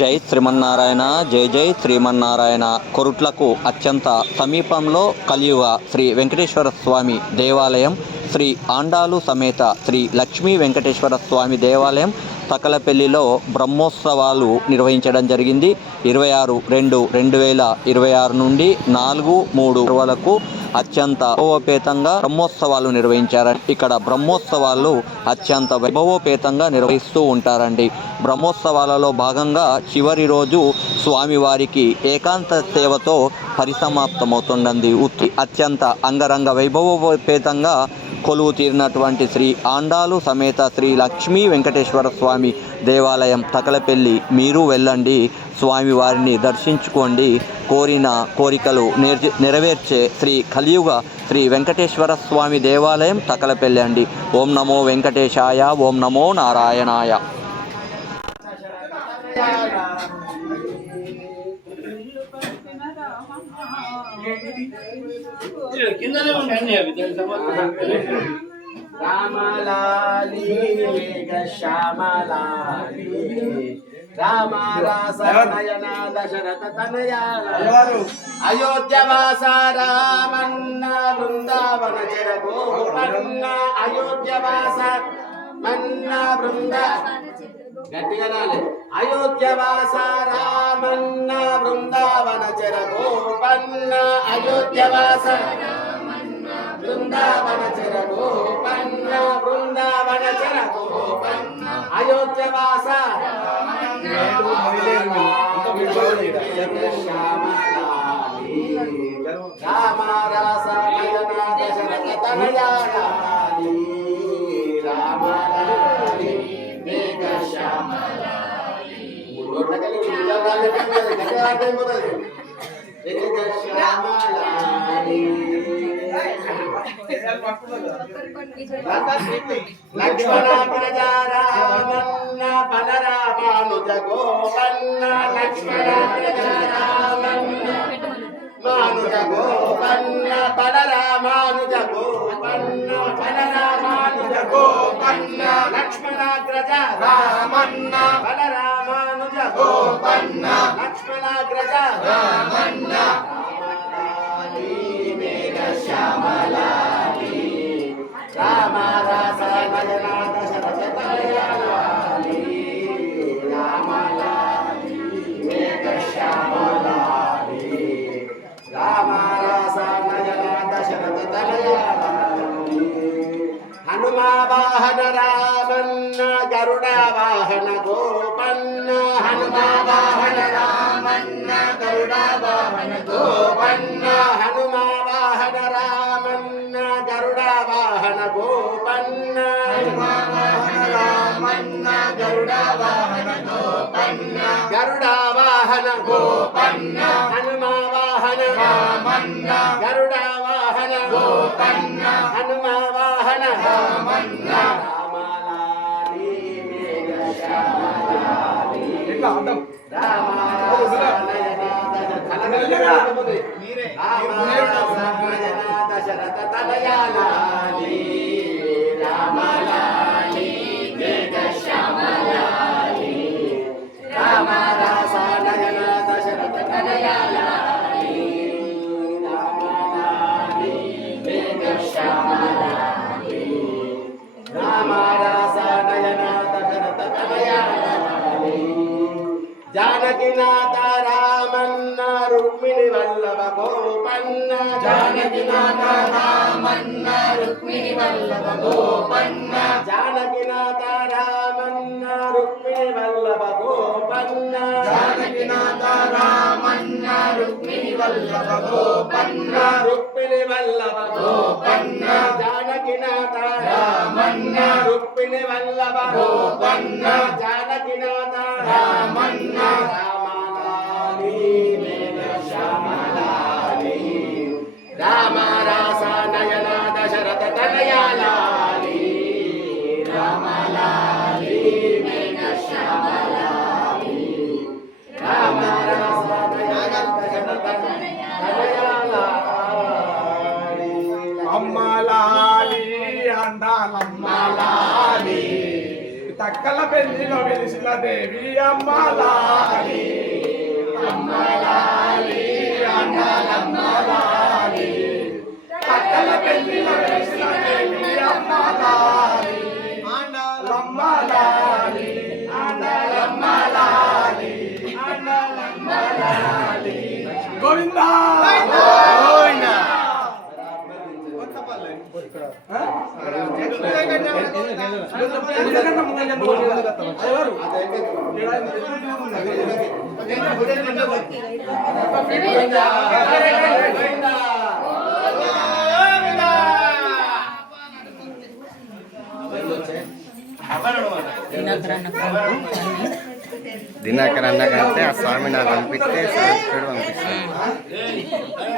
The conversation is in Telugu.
జై శ్రీమన్నారాయణ. జై జై శ్రీమన్నారాయణ. కొరుట్లకు అత్యంత సమీపంలో కలియుగ శ్రీ వెంకటేశ్వర స్వామి దేవాలయం, శ్రీ ఆండాలు సమేత శ్రీ లక్ష్మీ వెంకటేశ్వర స్వామి దేవాలయం తకలపెల్లిలో బ్రహ్మోత్సవాలు నిర్వహించడం జరిగింది. 26/2/2026 నుండి 4/3 వరకు అత్యంత వైభవోపేతంగా బ్రహ్మోత్సవాలు నిర్వహించారు. ఇక్కడ బ్రహ్మోత్సవాలు అత్యంత వైభవోపేతంగా నిర్వహిస్తూ ఉంటారండి. బ్రహ్మోత్సవాలలో భాగంగా చివరి రోజు స్వామివారికి ఏకాంత సేవతో పరిసమాప్తమవుతుందండి. అత్యంత అంగరంగ వైభవోపేతంగా కొలువు తీరినటువంటి శ్రీ ఆండాలు సమేత శ్రీ లక్ష్మీ వెంకటేశ్వర స్వామి దేవాలయం తకలపెల్లి మీరు వెళ్ళండి, స్వామివారిని దర్శించుకోండి. కోరిన కోరికలు నెరవేర్చే శ్రీ కలియుగ శ్రీ వెంకటేశ్వర స్వామి దేవాలయం తకలపెల్లి అండి. ఓం నమో వెంకటేశాయ, ఓం నమో నారాయణాయ. రామలాలి శ్యామలాలి రామ రాస నయన దశరథ తనయాలి అయోధ్యవాస రామన్న బృందావన చెర గోపన్న అయోధ్యవాస మన్న గట్టిగా రాలే అయోధ్యవాస రామన్న బృందావన చెర గోపన్న అయోధ్యవాస బృందావన చెర గోపన్న బృందావన చెర గోపన్న అయోధ్యవాస రామ రాస నయన దశరథ తనయాలి రామలాలి మేఘ శ్యామలాలి శ్యామలాలి లక్ష్మణ ప్రజా రామన్న బలరామానుజ గోపన్న లక్ష్మణ ప్రజా రామన్న మానుజ గోపన్న బలరామానుజ గోపన్న బలరామానుజ గోపన్న లక్ష్మణ ప్రజా రామన్న బలరామానుజ గోపన్న లక్ష్మణ ప్రజా రామన్న శ్యామలాలి రామ రాస నయన దశరథ తనయాలి రామలాలి మేఘ శ్యామలాలి రామ రాస నయన దశరథ తనయాలి హనుమా వాహన రామన్న గరుడ వాహన గోపన్న హనుమా వాహన రామన్న గరుడ వాహన గోపన్న హనుమా వాహన రామన్న గరుడ వాహన గోపన్న హనుమా వాహన రామన్న గరుడ వాహన గోపన్న గరుడ వాహన గోపన్న హనుమా వాహన రామన్న గరుడ వాహన గోపన్న హనుమా వాహన రామన్న రామలాలి మేఘ శ్యామలాలి రామ దశరథ తనయాలి రామలాలి మేఘ శ్యామలాలి రామ రాస నయన దశరథ తనయాలి రామలాలి మేఘ శ్యామలాలి రామ రాస నయన దశరథ తనయాలి జానకినాథ రామన్న రుక్మిణి వల్లభ గోపన్న జానకినాథ రామన్న రుక్మిణి వల్లభ గోపన్న జానకినాథ రామన్న రుక్మిణి వల్లభ గోపన్న జానకినాథ రామన్న రుక్మిణి వల్లభ గోపన్న రుక్మిణి వల్లభ గోపన్న జానకినాథ రామన్న రుక్మిణి వల్లభ గోపన్న జానకినాథ రామన్న రామలాలి మేఘ శ్యామలాలి రామ రాస నయన దశరథ తనయాలి రామలాలి మేఘ శ్యామలాలి రామ రాస నయన దశరథ తనయాలి అమ్మలాలి అందాలమ్మలాలి తక్కల పెళ్లిలో వెలిసిన దేవి అమ్మలాలి దినాకర్ అన్న కంటే ఆ స్వామి నాకు పంపిస్తే పంపిస్తాను.